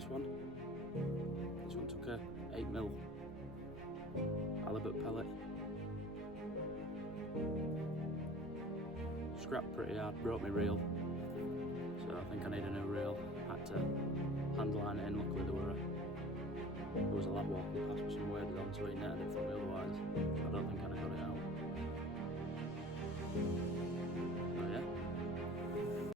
nice one. This one took a 8mm halibut pellet. Scrapped pretty hard, broke my reel, so I think I need a new reel. Had to hand line it in, luckily there was a lad walking past with some weird